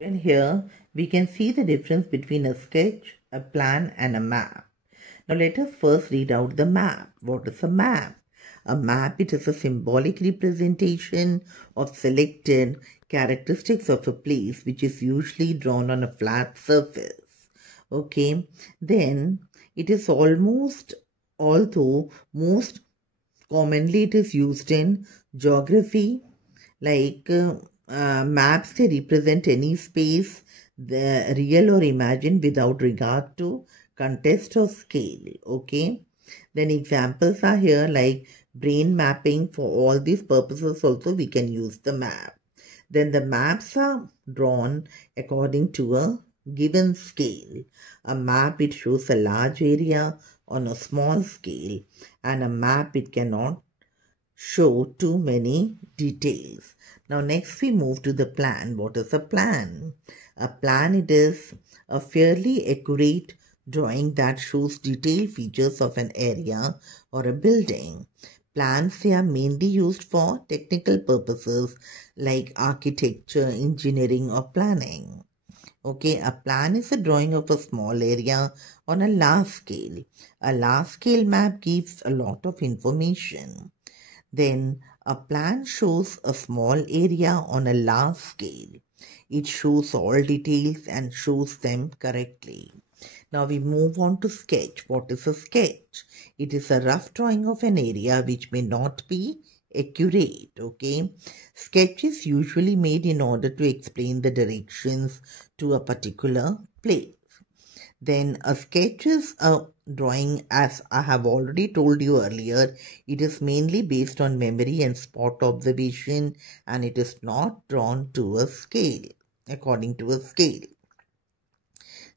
And here we can see the difference between a sketch, a plan and a map. Now let us first read out the map. What is a map? A map, it is a symbolic representation of selected characteristics of a place which is usually drawn on a flat surface. Okay, then it is although most commonly it is used in geography, like maps, they represent any space, the real or imagined, without regard to context or scale. Okay, then examples are here like brain mapping. For all these purposes also we can use the map. Then the maps are drawn according to a given scale. A map, it shows a large area on a small scale, and a map, it cannot show too many details. Now next we move to the plan. What is a plan? A plan, it is a fairly accurate drawing that shows detailed features of an area or a building. Plans, they are mainly used for technical purposes like architecture, engineering or planning. Okay, a plan is a drawing of a small area on a large scale. A large scale map gives a lot of information. Then a plan shows a small area on a large scale. It shows all details and shows them correctly. Now we move on to sketch. What is a sketch? It is a rough drawing of an area which may not be accurate. Okay, sketch is usually made in order to explain the directions to a particular place. Then a sketch is a drawing, as I have already told you earlier. It is mainly based on memory and spot observation, and it is not drawn to a scale, according to a scale.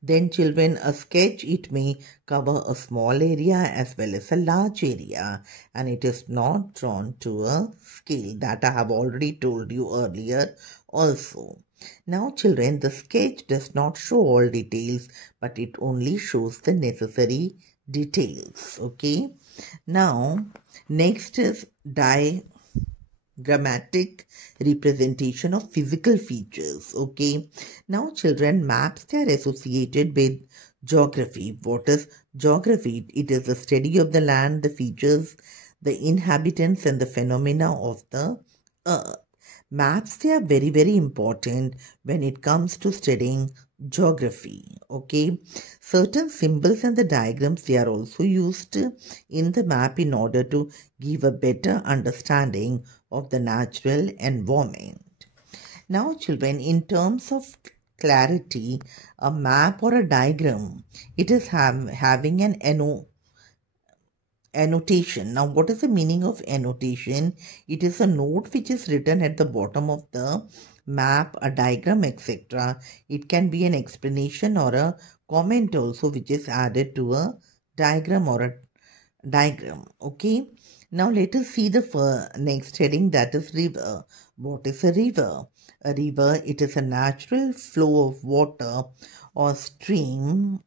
Then children, a sketch, it may cover a small area as well as a large area, and it is not drawn to a scale. That I have already told you earlier also. Now children, the sketch does not show all details, but it only shows the necessary details. Okay. Now next is diagrammatic representation of physical features. Okay, now children, maps, they are associated with geography. What is geography? It is the study of the land, the features, the inhabitants and the phenomena of the earth. Maps, they are very, very important when it comes to studying geography. Okay, certain symbols and the diagrams, they are also used in the map in order to give a better understanding of the natural environment. Now children, in terms of clarity, a map or a diagram, it is having an annotation. Now what is the meaning of annotation? It is a note which is written at the bottom of the map, a diagram, etc. It can be an explanation or a comment also, which is added to a diagram or a diagram. Okay, now let us see the next heading, that is river. What is a river? A river, it is a natural flow of water or stream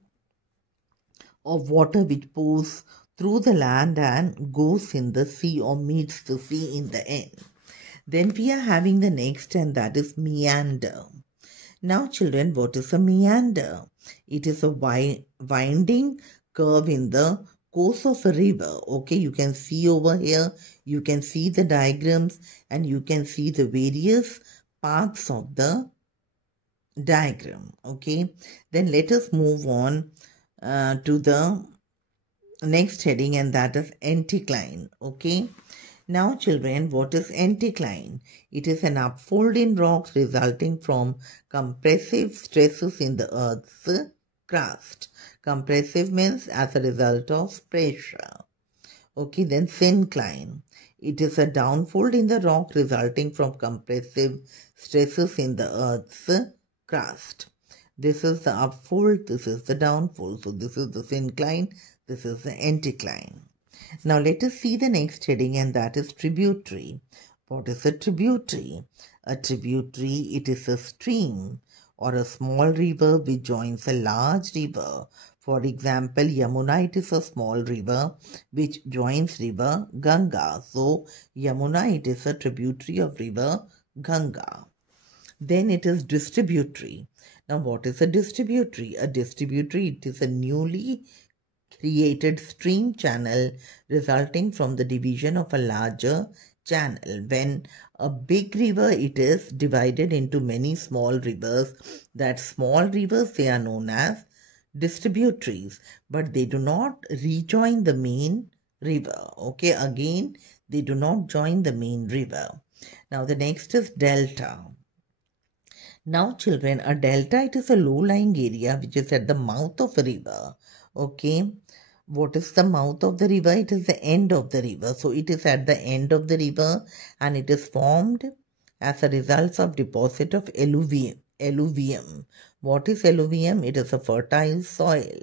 of water which pours through the land and goes in the sea or meets the sea in the end. Then we are having the next, and that is meander. Now children, what is a meander? It is a winding curve in the course of a river. Okay, you can see over here, you can see the diagrams and you can see the various parts of the diagram. Okay, then let us move on to the next heading, and that is anticline. Okay, now children, what is anticline? It is an upfold in rocks resulting from compressive stresses in the earth's crust. Compressive means as a result of pressure. Okay, then syncline. It is a downfold in the rock resulting from compressive stresses in the earth's crust. This is the upfold, this is the downfold. So this is the syncline, this is the anticline. Now let us see the next heading, and that is tributary. What is a tributary? A tributary, it is a stream or a small river which joins a large river. For example, Yamuna, it is a small river which joins river Ganga. So Yamuna, it is a tributary of river Ganga. Then it is distributary. Now what is a distributary? A distributary, it is a newly created stream channel resulting from the division of a larger channel. When a big river, it is divided into many small rivers. That small rivers, they are known as distributaries, but they do not rejoin the main river. Okay, again, they do not join the main river. Now the next is delta. Now children, a delta, it is a low-lying area which is at the mouth of a river. Okay, what is the mouth of the river? It is the end of the river. So it is at the end of the river and it is formed as a result of deposit of alluvium. What is alluvium? It is a fertile soil.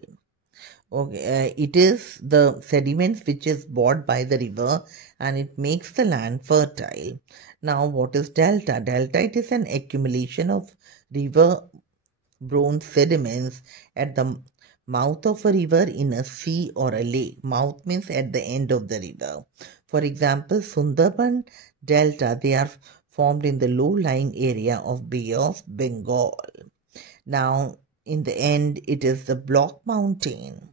Okay, it is the sediments which is brought by the river and it makes the land fertile. Now, what is delta? Delta, it is an accumulation of river-borne sediments at the mouth of a river in a sea or a lake. Mouth means at the end of the river. For example, Sundarban Delta, they are formed in the low-lying area of Bay of Bengal. Now, in the end, it is the block mountain.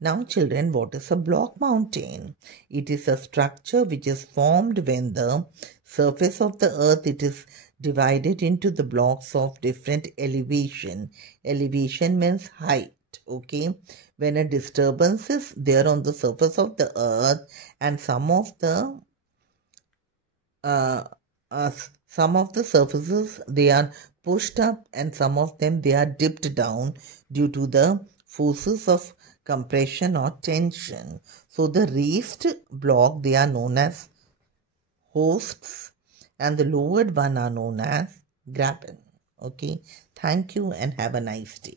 Now, children, what is a block mountain? It is a structure which is formed when the surface of the earth, it is divided into the blocks of different elevation. Elevation means height. Okay, when a disturbance is there on the surface of the earth and some of the surfaces, they are pushed up and some of them, they are dipped down due to the forces of compression or tension. So the raised block, they are known as hosts and the lowered one are known as graben. Okay, thank you and have a nice day.